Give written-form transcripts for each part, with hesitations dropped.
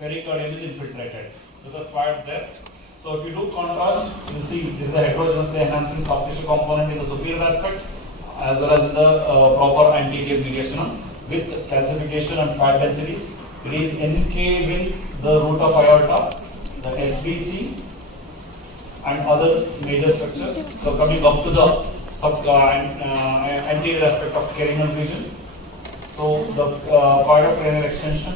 pericardium is infiltrated. This is the part there. So if you do contrast, you see this is the heterogeneously enhancing soft tissue component in the superior aspect as well as in the proper anterior mediastinum with calcification and fat densities. It is encasing the root of aorta, the SBC and other major structures. So coming up to the anterior aspect of cranial region. So the part of cranial extension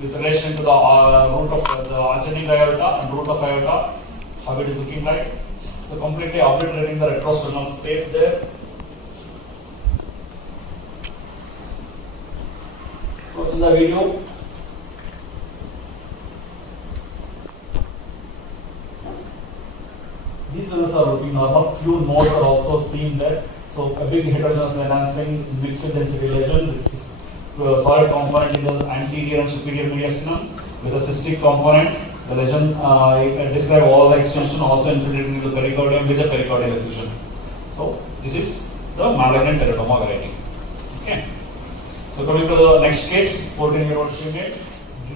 with relation to the root of the ascending aorta and root of aorta, how it is looking like. So completely obliterating the retrosternal space there. So in the video, these results are looking normal. Few nodes are also seen there. So a big heterogeneous enhancing mixed density lesion with solid component in the anterior and superior mediastinum with a cystic component. The lesion describe all the extension also infiltrating into the pericardium with a pericardial effusion. So this is the malignant teratoma variety. Okay. So coming to the next case, 14-year-old female,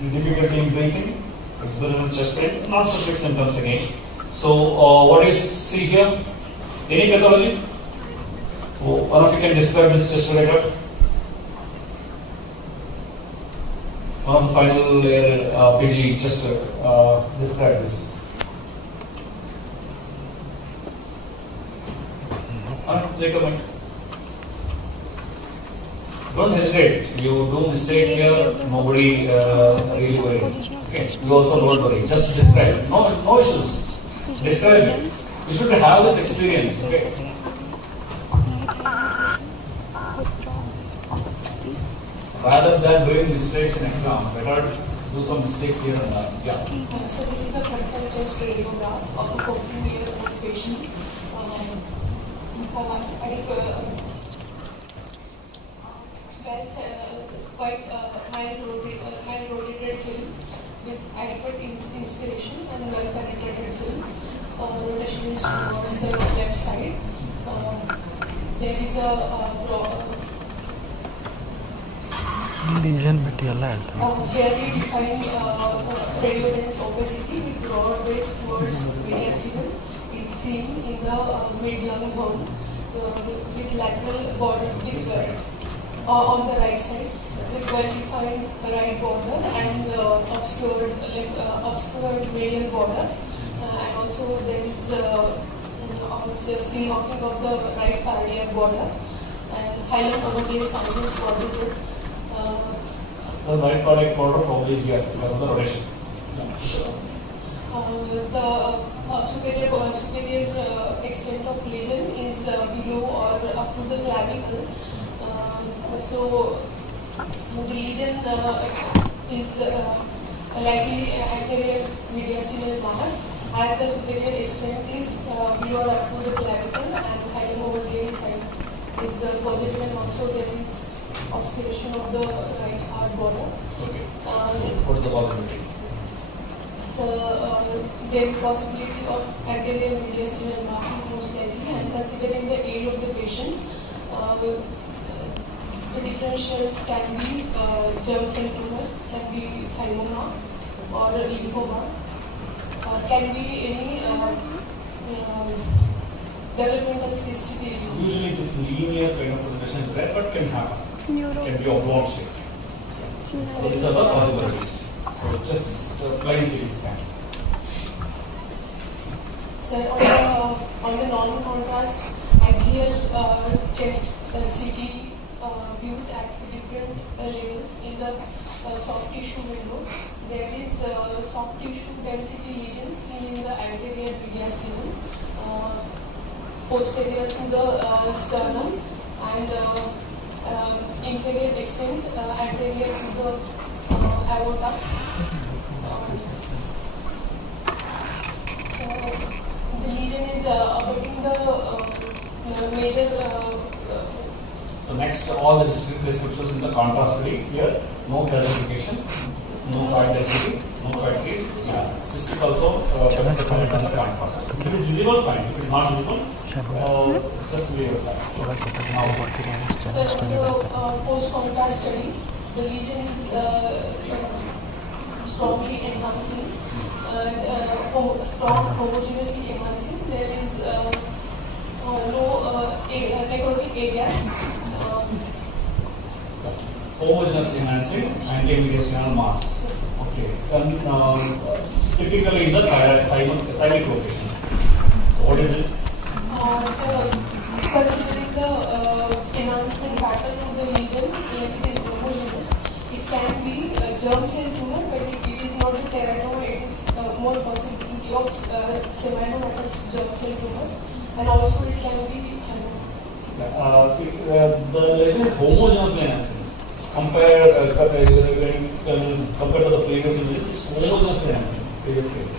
difficulty in breathing, external chest pain, non-specific symptoms again. So what do you see here? Any pathology? Oh, one of you can describe this chest radiograph? One of the final year PG just describe this. Take a minute. Don't hesitate. You do mistake here. Nobody really worry. Okay. You also don't worry. Just describe. No issues. Describe it. You should have this experience. Okay. Rather than doing mistakes in exam, better do some mistakes here and there. Yeah. So this is the frontal chest radiograph of a 14-year-old patient. Quite mild rotated film with adequate inspiration and well penetrated film. Rotation is towards the left side. There is a fairly defined radiodense opacity with broad base towards mediastinum. It's seen in the mid-lung zone with lateral border on the right side with well-defined right border and obscured medial border. And also there is synoptic of the right cardiac border and hilum overlay sign is positive. The right cardiac border probably is here because of the rotation. The superior extent of lesion is below or up to the clavicle. So the lesion is likely anterior mediastinal mass, as the superior extent is below or up to the clavicle and hilum overlay side is positive, and also there is obscuration of the right heart border. Okay. So what's the possibility? So there is possibility of anterior mediastinal mass most likely, and considering the age of the patient, the differentials can be germ cell tumor, can be thymoma or lymphoma, can be any developmental cystic lesion. Usually this linear kind of presentation is rare, but can happen. Can be oblong shape. So these are the possibilities. So just plain CT scan. So on the non-contrast axial chest CT views at different levels in the soft tissue window, there is soft tissue density lesions seen in the anterior mediastinum, posterior to the sternum, and inferior extent anterior to the aorta. The lesion is abutting the major. So next, all the descriptions in the contrast study here. No calcification, no fat density, no fatigue. Yeah, cystic also defined on the contrast. If it is visible, fine. If it is not visible, just leave it like. So in the post-contrast study, the lesion is strongly enhancing and strong homogeneously enhancing. There is low necrotic areas. Homogeneous enhancing anti-mediastinal mass. Okay. And typically in the thymic location. So what is it? So considering the enhancement pattern of the lesion, like it is homogeneous, it can be a germ cell tumor, but it is not a teratoma. It is more possibility of seminomatous germ cell tumor, and also it can be. The lesion is homogeneously enhancing. Compared to the previous images, it's homogeneously enhancing. Previous case,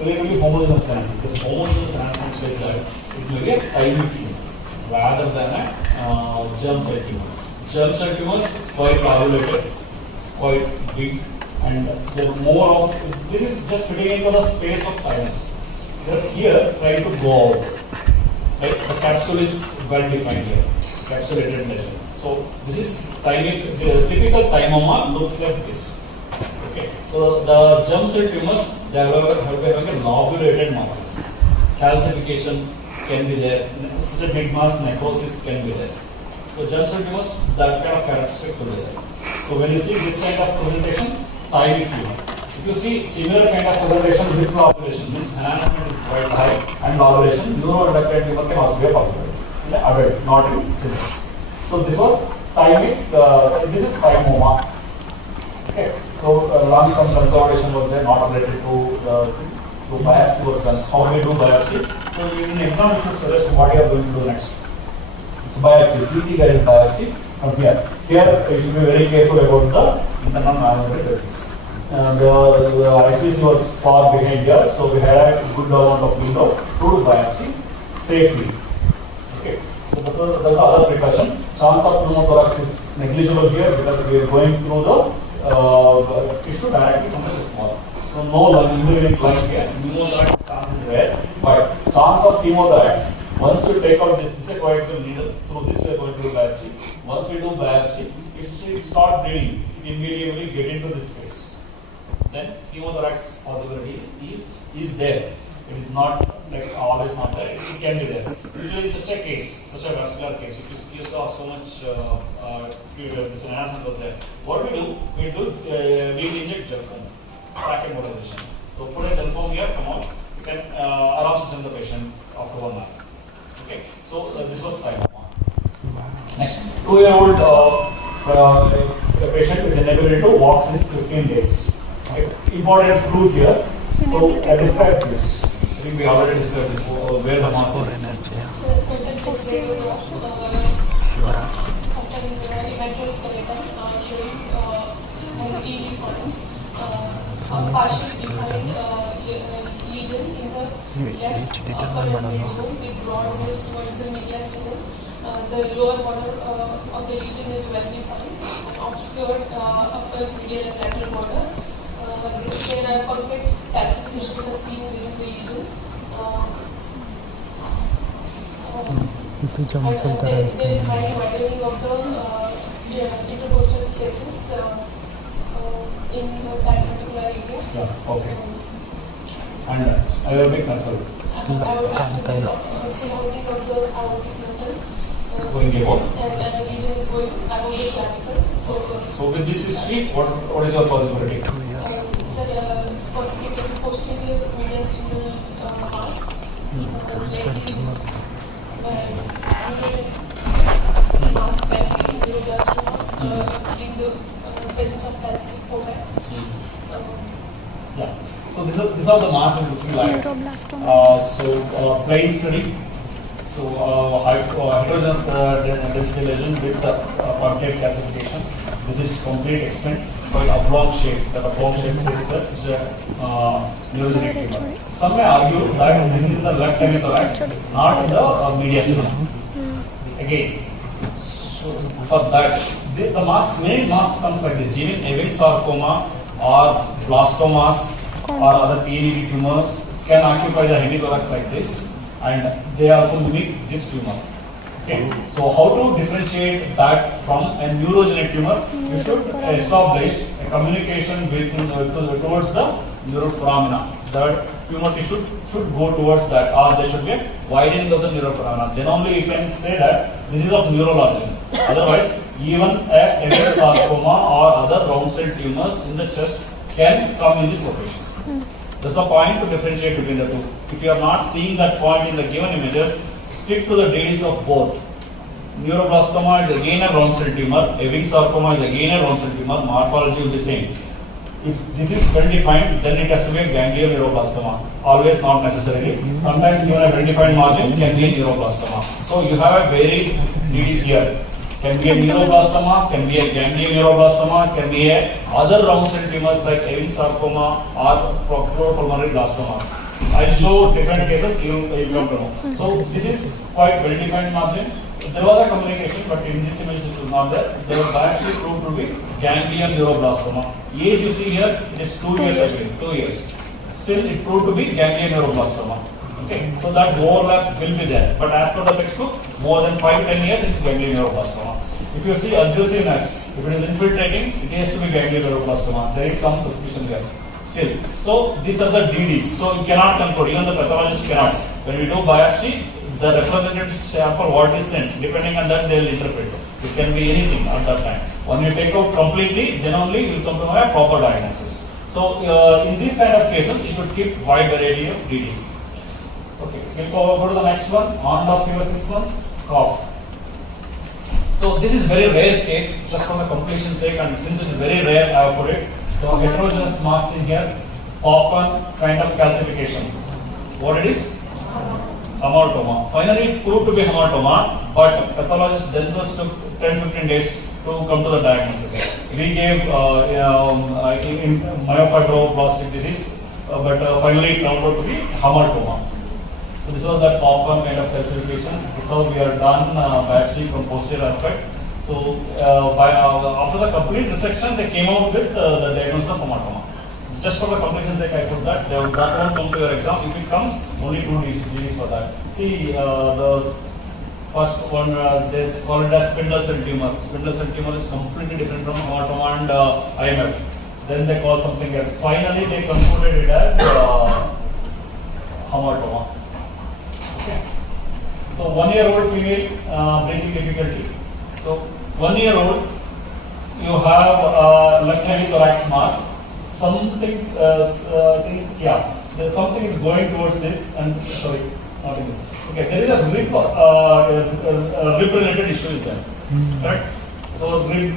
relatively homogeneous enhancing. Because homogeneous enhancement says that it may be a thymic tumor rather than a germ cell tumor. Germ cell tumors quite lobulated, quite big, and there more of this is just fitting into the space of thymus. Just here, trying to go out. Right? The capsule is well defined here, capsulated lesion. So this is thymic. The typical thymoma looks like this. Okay. So the germ cell tumors, they have having a lobulated markers. Calcification can be there. Such a big mass necrosis can be there. So germ cell tumors, that kind of characteristic will be there. So when you see this kind of presentation, thymic tumor. If you see similar kind of presentation with lobulation, this enhancement is quite high, and lobulation, neuroendocrine tumor can also be a possibility in adult, not in children. So this was thymic. This is thymoma. Okay. So lung some consolidation was there, not related to biopsy was done. How do we do biopsy? So in the exam, this will suggest what you are going to do next. So biopsy, CT guided biopsy from here. Here you should be very careful about the internal manometric resistance. The ICC was far behind here, so we had a good amount of window to do biopsy safely. Okay. So that's the other precaution. Chance of pneumothorax is negligible here because we are going through the tissue directly from the small. So no lung injury in lung here. Pneumothorax chance is rare, but chance of pneumothorax. Once you take out this is a coaxial needle. Through this we are going to do biopsy. Once we do biopsy, it start bleeding. It immediately get into this space. Then pneumothorax possibility is there. It is not like always not there. It can be there. Usually, such a case, such a vascular case, if you saw so much this enhancement was there. What we do, we inject gel foam, crack embolization. So put a gel foam here, come out. You can arousal the patient after 1 hour. Okay. So this was type 1. Next, 2-year-old patient with inability to walk since 15 days. Okay. Important clue here. So describe this. I think we already described this, where the mass is. Partially defined lesion in the left upper zone with broad vest towards the mediastinum. The lower border of the lesion is well defined and obscured upper medial and lateral border. There are complete calcifications are seen within the lesion. There is high widening of the intercostal spaces in that particular area. Yeah, okay. And aortic muscle. Surrounding of the aortic muscle. Going above. And the lesion is going above the clavicle. So with this history, what is your possibility? Possibility posterior mediastinal mass. Mass can be neuroblastoma, in the presence of calcific foci. Yeah. So these are the masses looking like. Plain study. So heterogeneous density lesion with punctate calcification. This is complete extent, quite oblong shape. That oblong shape says that it's a neurogenic tumor. Some may argue that this is in the left hemithorax, not in the mediastinum. Again, so for that, the main mass comes like this. Even Ewing sarcoma or blastomas or other PNED tumors can occupy the hemithorax like this, and they also mimic this tumor. Okay, so how to differentiate that from a neurogenic tumor? You should establish a communication towards the neuroforamina. The tumor tissue should go towards that, or there should be a widening of the neuroforamina. Then only you can say that this is of neural origin. Otherwise, even a Ewing sarcoma or other round cell tumors in the chest can come in this location. That's the point to differentiate between the two. If you are not seeing that point in the given images, stick to the DDs of both. Neuroblastoma is again a round cell tumor, Ewing sarcoma is again a round cell tumor, morphology will be same. If this is well defined, then it has to be a ganglion neuroblastoma. Always not necessarily. Sometimes even a well defined margin can be a neuroblastoma. So you have a varied DDs here. Can be a neuroblastoma, can be a ganglion neuroblastoma, can be a other round cell tumors like Ewing sarcoma or pleuropulmonary blastomas. I'll show different cases, you come to know. So this is quite well defined margin. There was a communication, but in this image it was not there. They were actually proved to be ganglion neuroblastoma. Age you see here, it is 2 years again, 2 years. Still it proved to be ganglion neuroblastoma. Okay, so that overlap will be there. But as per the textbook, more than 5-10 years it's ganglion neuroblastoma. If you see aggressiveness, if it is infiltrating, it has to be ganglion neuroblastoma. There is some suspicion here. Still, so these are the DDs. So you cannot conclude, even the pathologist cannot. When we do biopsy, the representative sample what is sent, depending on that they will interpret. It can be anything at that time. When you take out completely, then only you will come to know a proper diagnosis. So in these kind of cases, you should keep wide variety of DDs. Okay, we'll go to the next one. On the fever 6 months, cough. So this is very rare case, just for the completion sake, and since it is very rare, I have put it. So heterogeneous mass in here, open kind of calcification. What it is? Hamartoma. Finally, it proved to be hamartoma, but pathologists themselves took 10-15 days to come to the diagnosis. We gave in myofibroblastic disease, but finally it turned out to be hamartoma. So this was that open kind of calcification. This is how we are done biopsy from posterior aspect. So after the complete resection, they came out with the diagnosis of hamartoma. Just for the completion sake, I put that. That won't come to your exam. If it comes, only 2 DDs for that. See, the first one, they call it as spindle cell tumor. Spindle cell tumor is completely different from hamartoma and IMF. Then they call something else. Finally, they concluded it as hamartoma. Okay. So 1-year-old female breathing difficulty. So 1-year-old, you have left heavy thorax mass. Something, there's something is going towards this, and sorry, not in this. Okay, there is a rib related issue is there, correct? So rib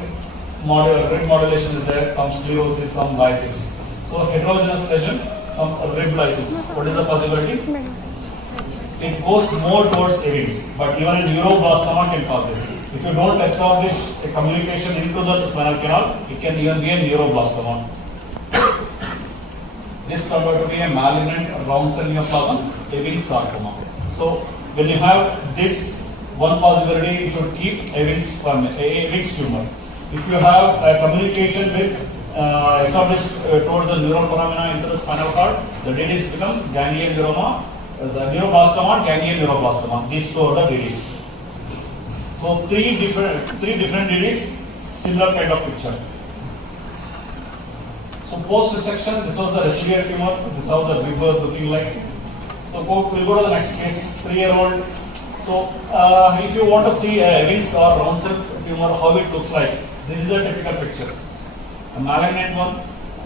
modulation is there, some sclerosis, some lysis. So heterogeneous lesion, some rib lysis. What is the possibility? It goes more towards Ewing's, but even a neuroblastoma can cause this. If you don't establish a communication into the spinal canal, it can even be a neuroblastoma. This turned out to be a malignant round cell neoplasm, Ewing sarcoma. So when you have this one possibility, you should keep Ewing's tumor. If you have a communication with established towards the neuroforamina into the spinal cord, the DDs becomes ganglion neuroma, neuroblastoma, ganglion neuroblastoma. These two are the DDs. So three different DDs, similar kind of picture. So post resection, this was the residual tumor. This is how the rib was looking like. So we'll go to the next case, 3-year-old. So if you want to see a Ewing's or round cell tumor, how it looks like, this is a typical picture. A malignant one.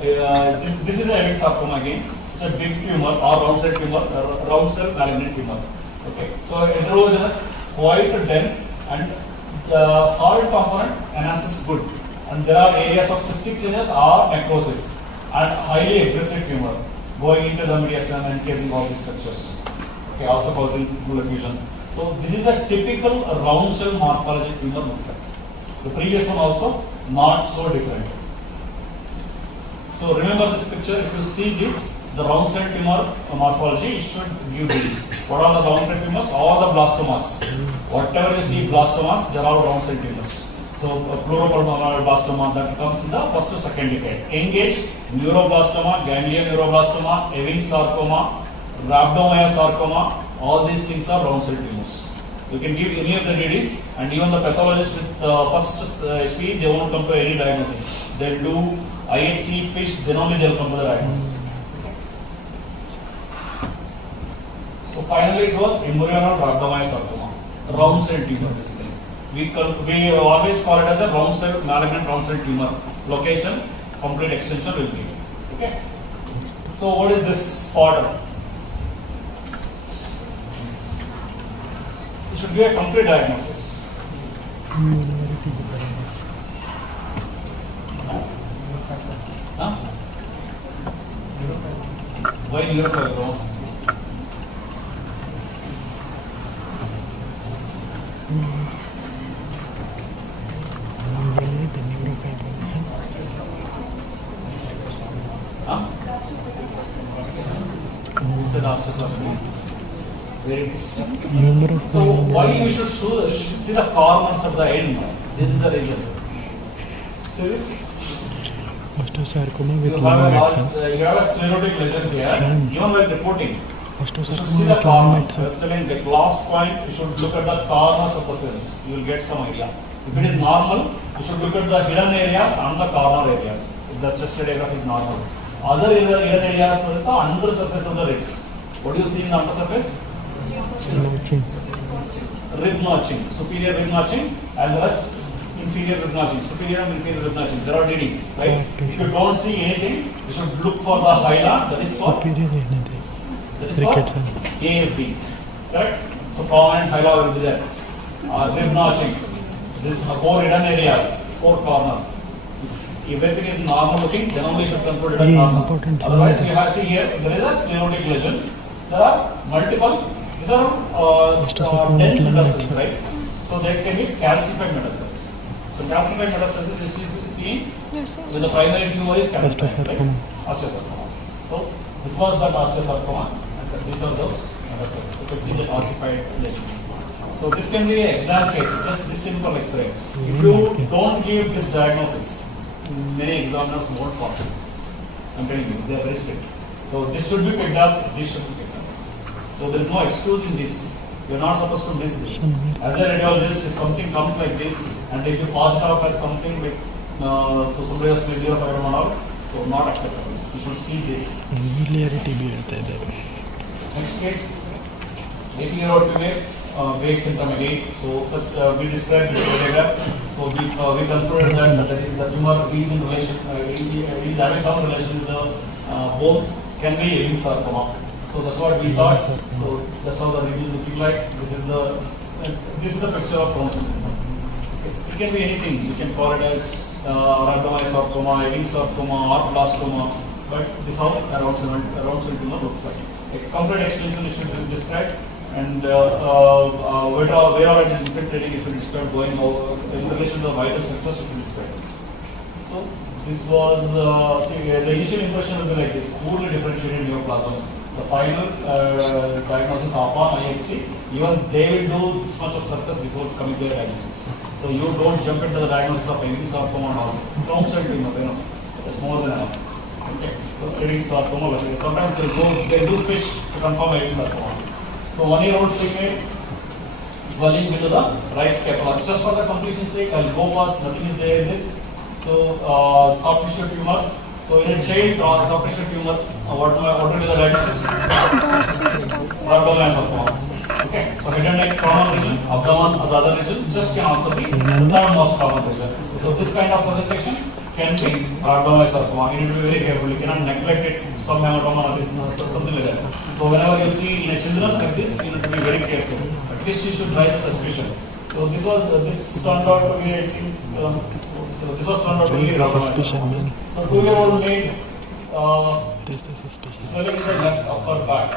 This is a Ewing's sarcoma again. It's a big tumor or round cell tumor, round cell malignant tumor. Okay. So heterogeneous, quite dense, and the solid component enhances good. And there are areas of cystic changes or necrosis and highly aggressive tumor going into the mediastinum and encasing all these structures. Okay, also causing pleural effusion. So this is a typical round cell morphology tumor looks like. The previous one also not so different. So remember this picture. If you see this, the round cell tumor morphology, it should give these. What are the round cell tumors? All the blastomas. Whatever you see blastomas, they are all round cell tumors. So pleuropulmonary blastoma that comes in the first to second decade. Engage neuroblastoma, ganglion neuroblastoma, Ewing sarcoma, rhabdomyosarcoma. All these things are round cell tumors. You can give any of the DDs, and even the pathologist with first HP, they won't come to any diagnosis. They'll do IHC, fish, then only they will come to the diagnosis. So finally it was embryonal rhabdomyosarcoma, round cell tumor basically. We always call it as a round cell, malignant round cell tumor. Location, complete extension will be. Okay. So what is this order? It should be a complete diagnosis. Huh? Why neuropathy? Huh? Who said osteosarcoma? Very good. So why you should see the corners at the end? This is the reason. See this? Osteosarcoma with You have lung you have a sclerotic lesion here. Even while reporting, you should see Osteosarcoma the with lung corners. I was telling the last point, you should look at the corners of the films. You will get some idea. If it is normal, you should look at the hidden areas and the corner areas. If the chest radiograph is normal. Other hidden areas is the under surface of the ribs. What do you see in the under surface? Rib notching, superior rib notching as well as inferior rib notching, superior and inferior rib notching. There are DDs, right? If you don't see anything, you should look for the hyla, that is for ASD. Correct? So prominent hyla will be there. Rib notching. This 4 hidden areas, 4 corners. If everything is normal looking, then only you should conclude it as normal. Otherwise, you have see here, there is a sclerotic lesion. There are multiple. These are dense metastases, right? So there can be calcified metastasis. So calcified metastasis is seen with the primary tumor is calcified, right? Osteosarcoma. So this was that osteosarcoma, and these are those metastases. You can see the calcified lesions. So this can be an exam case, just this simple X-ray. If you don't give this diagnosis, many examiners won't pass it. I'm telling you, they are very strict. So this should be picked up, this should be picked up. So there is no excuse in this. You are not supposed to miss this. As a radiologist, if something comes like this, and if you pass it off as something with so somebody has failure of iron out, so not acceptable. You should see this. Next case, 18-year-old female, vague symptom again. So we described the radiograph. So we concluded that the tumor is in relation, is having some relation with the bones, can be Ewing sarcoma. So that's what we thought. So that's how the review is looking like. This is the picture of Crohn's syndrome. It can be anything. You can call it as rhabdomyosarcoma, Ewing sarcoma, or blastoma. But this is how around cell tumor looks like. A complete extension is should be described, and where it is infiltrating, it should describe going over in relation to the vital structures, it should describe. So this was the initial impression will be like this: poorly differentiated neoplasm. The final diagnosis upon IHC, even they will do this much of surface before coming to a diagnosis. So you don't jump into the diagnosis of Ewing sarcoma and all. Crohn's cell tumor, that's more than enough. Okay, so Ewing sarcoma, sometimes they do fish to confirm Ewing sarcoma. So 1-year-old female, swelling below the right scapula. Just for the completion's sake, I'll go past, nothing is there in this. So soft tissue tumor. So in a child soft tissue tumor, what will be the diagnosis? Rhabdomyosarcoma. Okay, so head and neck common region, abdomen or the other region, just can answer the third most common region. So this kind of presentation can be rhabdomyosarcoma. You need to be very careful. You cannot neglect it, some hematoma, something like that. So whenever you see in a children like this, you need to be very careful. At least you should raise a suspicion. So this turned out to be, I think, so this was turned out to be rhabdomyosarcoma. So 2-year-old maid swelling in the left upper back.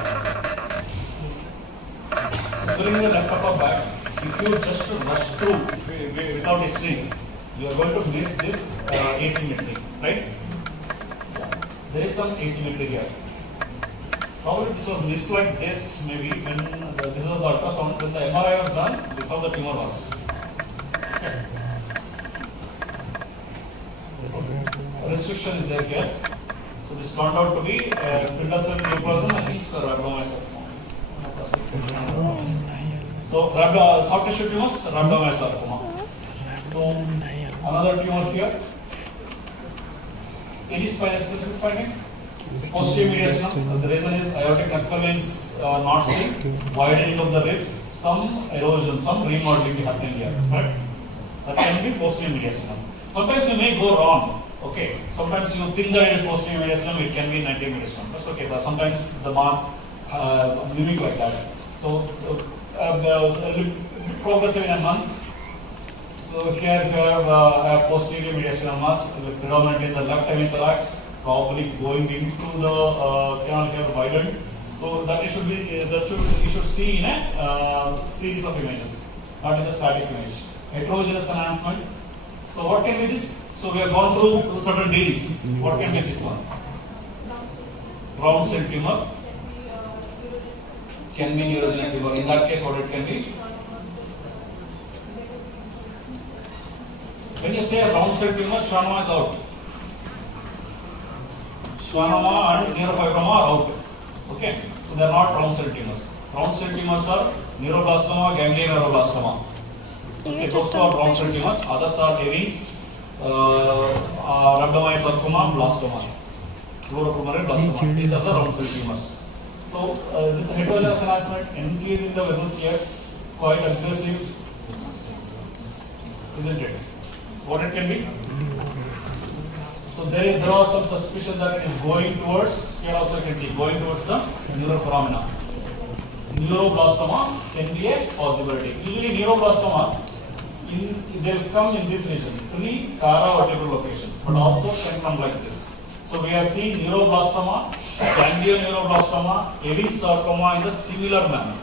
Swelling in the left upper back. If you just rush through without history, you are going to miss this asymmetry, right? There is some asymmetry here. Probably this was missed like this, maybe when this was the ultrasound. When the MRI was done, this is how the tumor was. Okay. Restriction is there here. So this turned out to be spindle cell neoplasm, I think rhabdomyosarcoma. So soft tissue tumors, rhabdomyosarcoma. So another tumor here. Any specific finding? Posterior mediastinum. The reason is aortic knuckle is not seen. Widening of the ribs, some erosion, some remodeling happening here. Correct? That can be posterior mediastinum. Sometimes you may go wrong. Okay. Sometimes you think that it is posterior mediastinum, it can be anterior mediastinum. That's okay. Sometimes the mass mimic like that. So progressive in a month. So here you have a posterior mediastinal mass, predominantly in the left hemithorax, probably going into the canal here widened. So that it should be you should see in a series of images, not in the static image. Heterogeneous enhancement. So what can be this? So we have gone through certain DDs. What can be this one? Round cell tumor. Can be neurogenic tumor. In that case, what it can be? When you say a round cell tumor, schwannoma is out. Schwannoma and neurofibroma are out. Okay, so they are not round cell tumors. Round cell tumors are neuroblastoma, ganglion neuroblastoma. Okay, those two are round cell tumors. Others are Ewing's, rhabdomyosarcoma, blastomas. Fluorotumoral blastomas. These are the round cell tumors. So this heterogeneous enhancement increasing the vessels here, quite aggressive, isn't it? What it can be? So there are some suspicion that it is going towards, here also you can see, going towards the neurophenomena. Neuroblastoma can be a possibility. Usually neuroblastomas, they will come in this region, pre-paravertebral location, but also can come like this. So we have seen neuroblastoma, ganglion neuroblastoma, Ewing's sarcoma in the similar manner.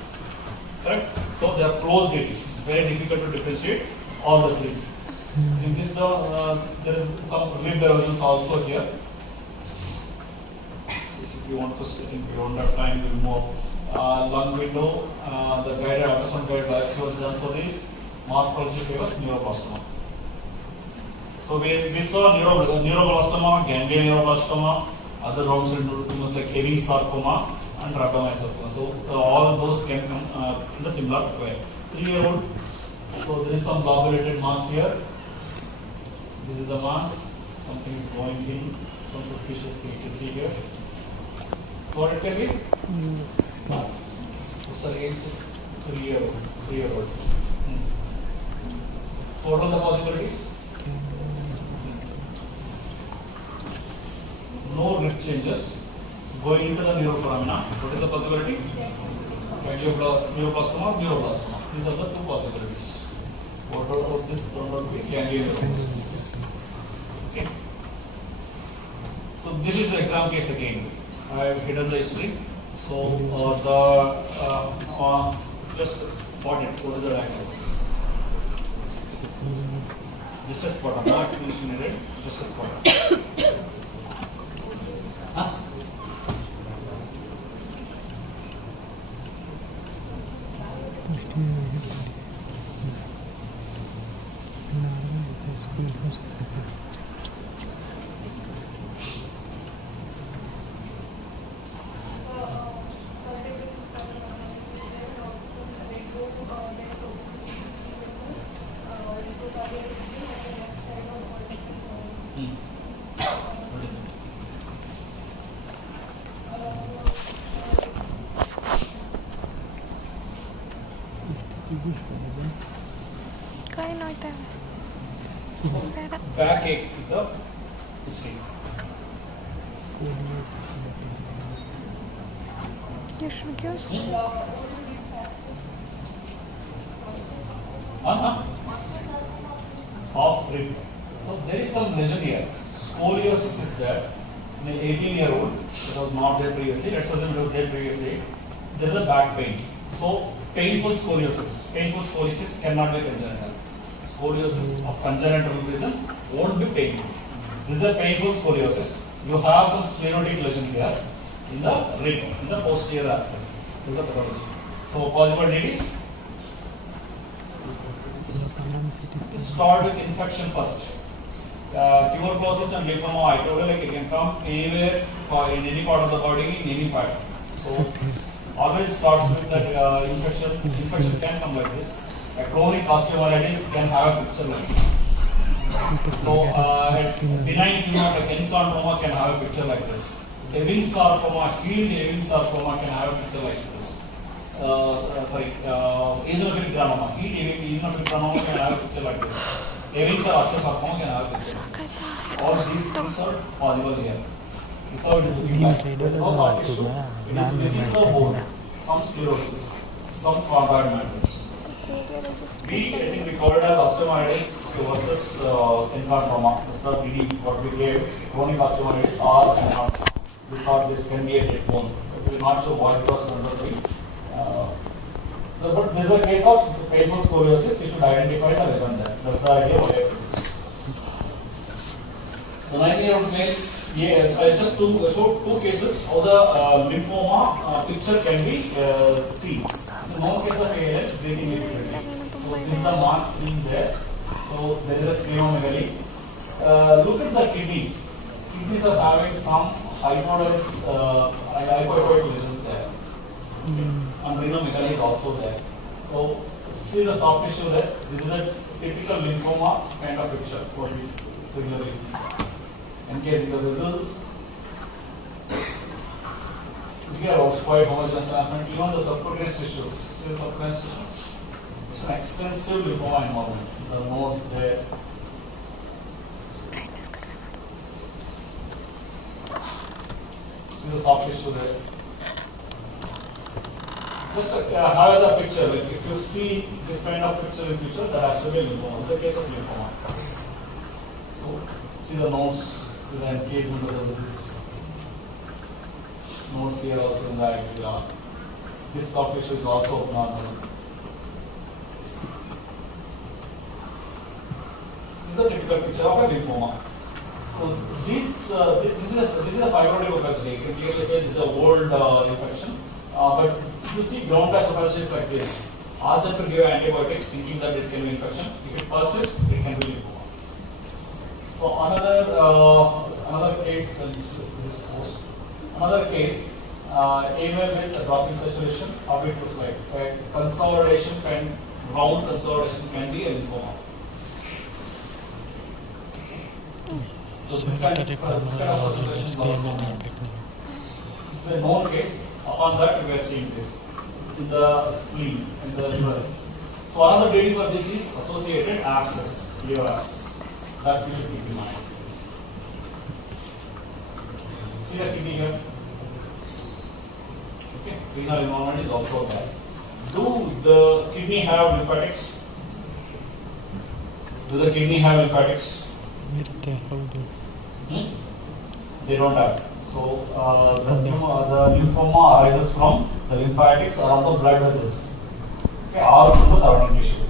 Correct? So they are closed DDs. It's very difficult to differentiate all the three. In this, there is some rib erosions also here. If you want to, I think we don't have time, we'll move. Lung window, the guided ultrasound guided biopsy was done for this. Morphology favors neuroblastoma. So we saw neuroblastoma, ganglion neuroblastoma, other round cell tumors like Ewing's sarcoma and rhabdomyosarcoma. So all those can come in the similar way. 3-year-old. So there is some lobulated mass here. This is the mass. Something is going in. Some suspicious thing you can see here. So what it can be? Sorry, 3-year-old. 3-year-old. So what are the possibilities? No rib changes. Going into the neurophenomena. What is the possibility? Neuroblastoma, neuroblastoma. These are the two possibilities. What of this turned out to be ganglion neuroblastoma. Okay. So this is the exam case again. I have hidden the history. So just spot it. What is the diagnosis? Just a spot. Not needed. Just a spot. Huh? Backache is the history. You should use Off rib. So there is some lesion here. Scoliosis is there. In an 18-year-old, it was not there previously. Let's assume it was there previously. There is a back pain. So painful scoliosis. Painful scoliosis cannot be congenital. Scoliosis of congenital reason won't be painful. This is a painful scoliosis. You have some sclerotic lesion here in the rib, in the posterior aspect. This is the pathology. So possible DDs. Start with infection first. Tuberculosis and lymphoma, I told you, like it can come anywhere or in any part of the body, in any part. So always start with that infection. Infection can come like this. A chronic osteomyelitis can have a picture like this. So, benign tumor like enchondroma can have a picture like this. Ewing sarcoma, healed Ewing sarcoma can have a picture like this. Eosinophilic granuloma, healed eosinophilic granuloma can have a picture like this. Ewing sarcoma can have a picture like this. All these things are possible here. This is how it is looking like. With no soft tissue, it is within the bone, some sclerosis, some chondroid matters. I think we call it as osteomyelitis versus enchondroma. That's the BD what we gave, chronic osteomyelitis or enchondroma. We thought this can be a dead bone. But we are not sure what it was under the but this is a case of painful scoliosis. You should identify the lesion there. That's the idea what I have. So 9-year-old male, just to show two cases how the lymphoma picture can be seen. So no case of ALL, breathing difficulty. So this is the mass seen there. So there is a splenomegaly. Look at the kidneys. Kidneys are having some hypoechoic lesions there. And rhinomegaly is also there. So see the soft tissue there. This is a typical lymphoma kind of picture what we regularly see. Encasing the vessels. Here also quite homogeneous enhancement. Even the subcutaneous tissue. See the subcutaneous tissue? It's an extensive lymphoma involvement. The nose there. See the soft tissue there. Just have a picture. Like if you see this kind of picture in future, that has to be lymphoma. It's a case of lymphoma. So see the nose. See the encasement of the vessels. Nose here also in the axilla. This soft tissue is also abnormal. This is a typical picture of a lymphoma. So this is a fibrotic opacity. You can clearly say this is a old infection. But if you see ground glass opacities like this, ask them to give an antibiotic thinking that it can be infection. If it persists, it can be lymphoma. So another case, AML with a drop in saturation, how it looks like. Consolidation round consolidation can be a lymphoma. So this kind of consolidation is also the known case. Upon that, we are seeing this in the spleen, in the liver. So another dating for this is associated abscess, liver abscess. That we should keep in mind. See the kidney here. Okay, renal involvement is also there. Do the kidney have lymphatics? Do the kidney have lymphatics? They don't have. So the lymphoma arises from the lymphatics around the blood vessels, okay, or from the surrounding tissue.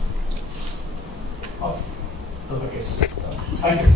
Okay, that's the case. Thank you.